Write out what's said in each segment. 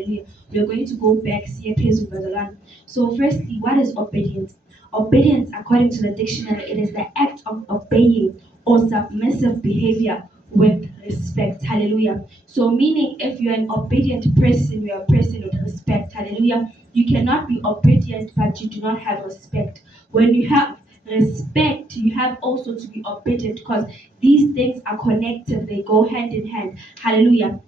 Hallelujah. We are going to go back, see a place with Bazalan. So, firstly, what is obedience? Obedience, according to the dictionary, it is the act of obeying or submissive behavior with respect. Hallelujah. So, meaning if you're an obedient person, you're a person with respect. Hallelujah. You cannot be obedient, but you do not have respect. When you have respect, you have also to be obedient because these things are connected, they go hand in hand. Hallelujah.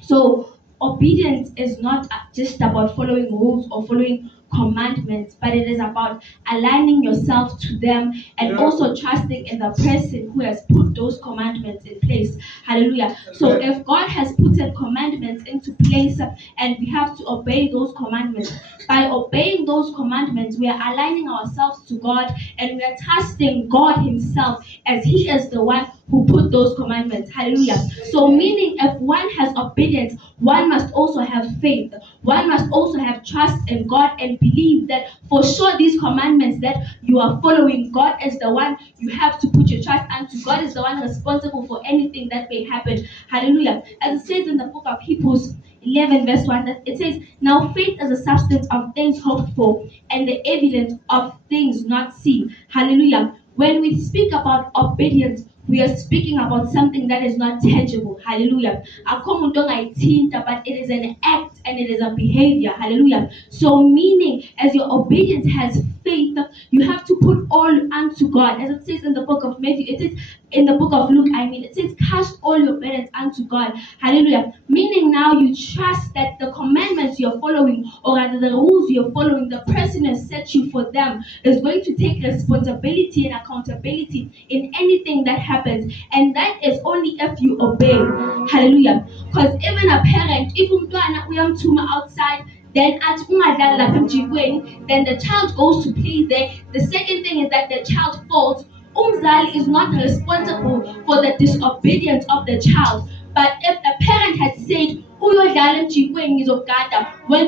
So, obedience is not just about following rules or following commandments, but it is about aligning yourself to them and also trusting in the person who has put those commandments in place. Hallelujah. So, if God has put commandments into place and we have to obey those commandments, by obeying those commandments, we are aligning ourselves to God and we are trusting God Himself as He is the one who put those commandments. Hallelujah. So, meaning if one has obedience, one must also have faith. One must also have trust in God and believe that for sure these commandments that you are following, God is the one you have to put your trust unto. God is the one responsible for anything that may happen. Hallelujah. As it says in the book of Hebrews 11 verse 1, that it says, now faith is the substance of things hoped for and the evidence of things not seen. Hallelujah. When we speak about obedience, we are speaking about something that is not tangible. Hallelujah. But it is an act and it is a behavior. Hallelujah. So meaning as your obedience has faith, you have to put all unto God. As it says in the book of Matthew, it is in the book of Luke, it says cast all your burdens unto God. Hallelujah. Meaning now you trust that the commandments you're following, or rather the rules you're following, the person has set you for them, is going to take responsibility and accountability in anything that happens. And that is only if you obey. Hallelujah. Because even a parent, if outside, then then the child goes to play there. The second thing is that the child falls. Umzali is not responsible for the disobedience of the child. But if a parent had said, when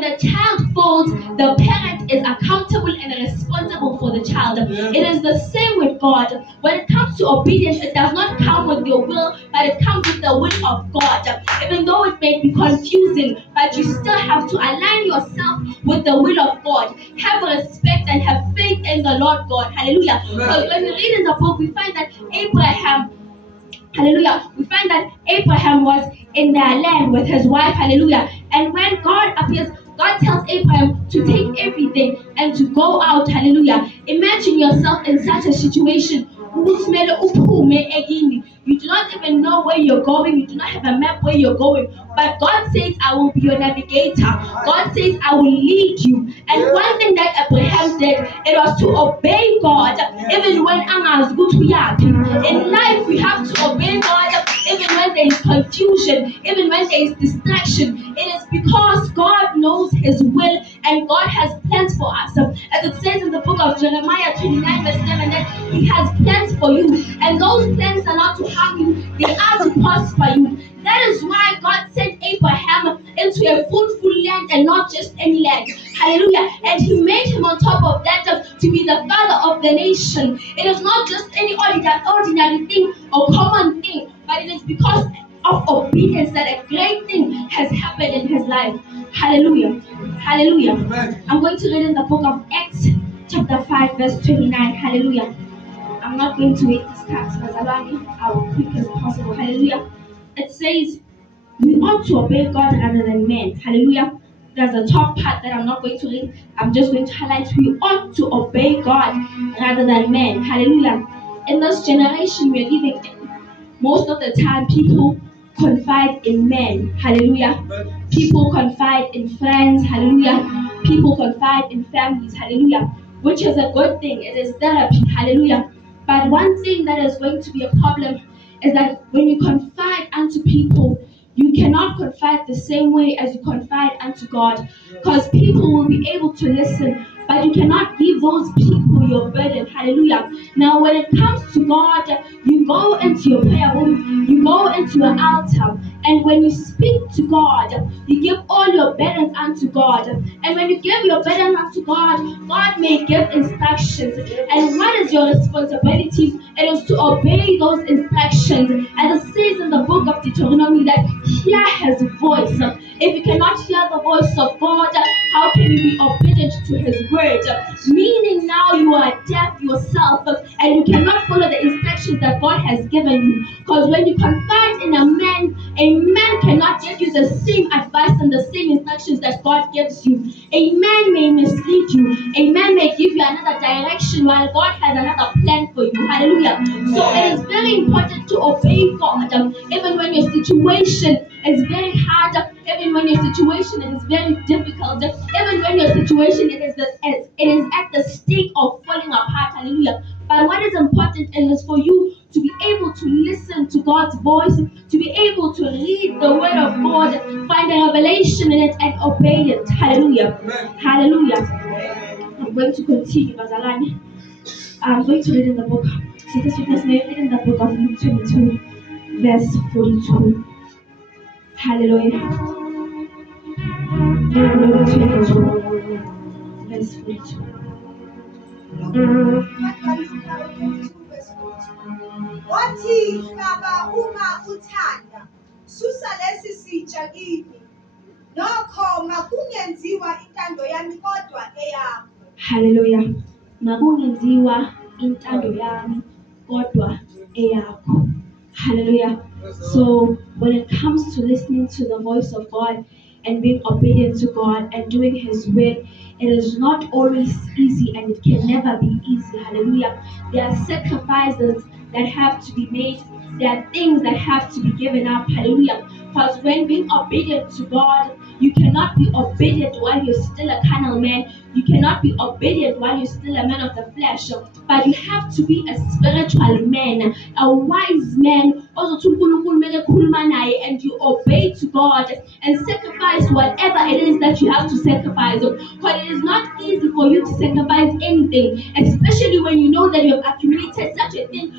the child falls, the parent is accountable and responsible for the child. It is the same with God. When it comes to obedience, it does not come with your will, but it comes with the will of God. Even though it may be confusing, but you still have to align yourself with the will of God. Have respect and have faith in the Lord God. Hallelujah. Because when we read in the book, we find that Abraham, hallelujah, we find that Abraham was in their land with his wife, hallelujah. And when God appears, God tells Abraham to take everything and to go out, hallelujah. Imagine yourself in such a situation. You do not even know where you're going. You do not have a map where you're going. But God says, I will be your navigator. God says, I will lead you. And one thing that Abraham did, it was to obey God, even when Angas go to Yap. In life, we have to obey God, even when there is confusion, even when there is distraction. It is because God knows His will and God has plans for us. As it says in the book of Jeremiah 29 verse 7, that He has plans for you. And those plans are not to harm you, they are to prosper you. That is why God sent Abraham into a fruitful land and not just any land. Hallelujah. And He made him on top of that to be the father of the nation. It is not just any ordinary thing or common thing, but it is because of obedience that a great thing has happened in his life. Hallelujah. Hallelujah. Amen. I'm going to read in the book of Acts chapter 5 verse 29. Hallelujah. I'm not going to read this text, but I will quick as possible. Hallelujah. It says, we ought to obey God rather than men. Hallelujah. There's a top part that I'm not going to read. I'm just going to highlight we ought to obey God rather than men. Hallelujah. In this generation we're living in, most of the time people confide in men. Hallelujah. People confide in friends. Hallelujah. People confide in families. Hallelujah. Which is a good thing. It is therapy. Hallelujah. But one thing that is going to be a problem is that when you confide unto people, you cannot confide the same way as you confide unto God, because people will be able to listen, but you cannot give those people your burden. Hallelujah. Now, when it comes to God, you go into your prayer room, you go into your altar, and when you speak to God, you give all your burdens unto God. And when you give your burden unto God, God may give instructions. And what is your responsibility? It is to obey those instructions. As it says in the book of Deuteronomy that hear His voice. If you cannot hear the voice of God, how can you be obedient to His word? Meaning now you are deaf yourself and you cannot follow the instructions that God has given you. Because when you confide in a man cannot give you the same advice and the same instructions that God gives you. A man may mislead you. A man may give you another direction while God has another plan for you. Hallelujah. So it is very important to obey God, even when your situation is very hard, even when your situation is very difficult, even when your situation it is at the state of falling apart. Hallelujah. But what is important is for you to be able to listen to God's voice, to be able to read the word of God, find a revelation in it, and obey it. Hallelujah. Hallelujah. I'm going to continue, Bazalani. I'm going to read in the book. So this witness may read in the book of Luke 22, verse 42. Hallelujah. Luke 22, verse 42. Wathi hlaba uma uthanda susa lesi sitsha kimi nokho makungenziwa intando yami kodwa eyakho. Hallelujah. Makungenziwa intando yami kodwa eyakho. Hallelujah. So when it comes to listening to the voice of God and being obedient to God and doing His will, it is not always easy and it can never be easy. Hallelujah. There are sacrifices that have to be made. There are things that have to be given up. Hallelujah. Because when being obedient to God, you cannot be obedient while you're still a carnal man. You cannot be obedient while you're still a man of the flesh. But you have to be a spiritual man, a wise man, also and you obey to God and sacrifice whatever it is that you have to sacrifice. Because it is not easy for you to sacrifice anything, especially when you know that you have accumulated such a thing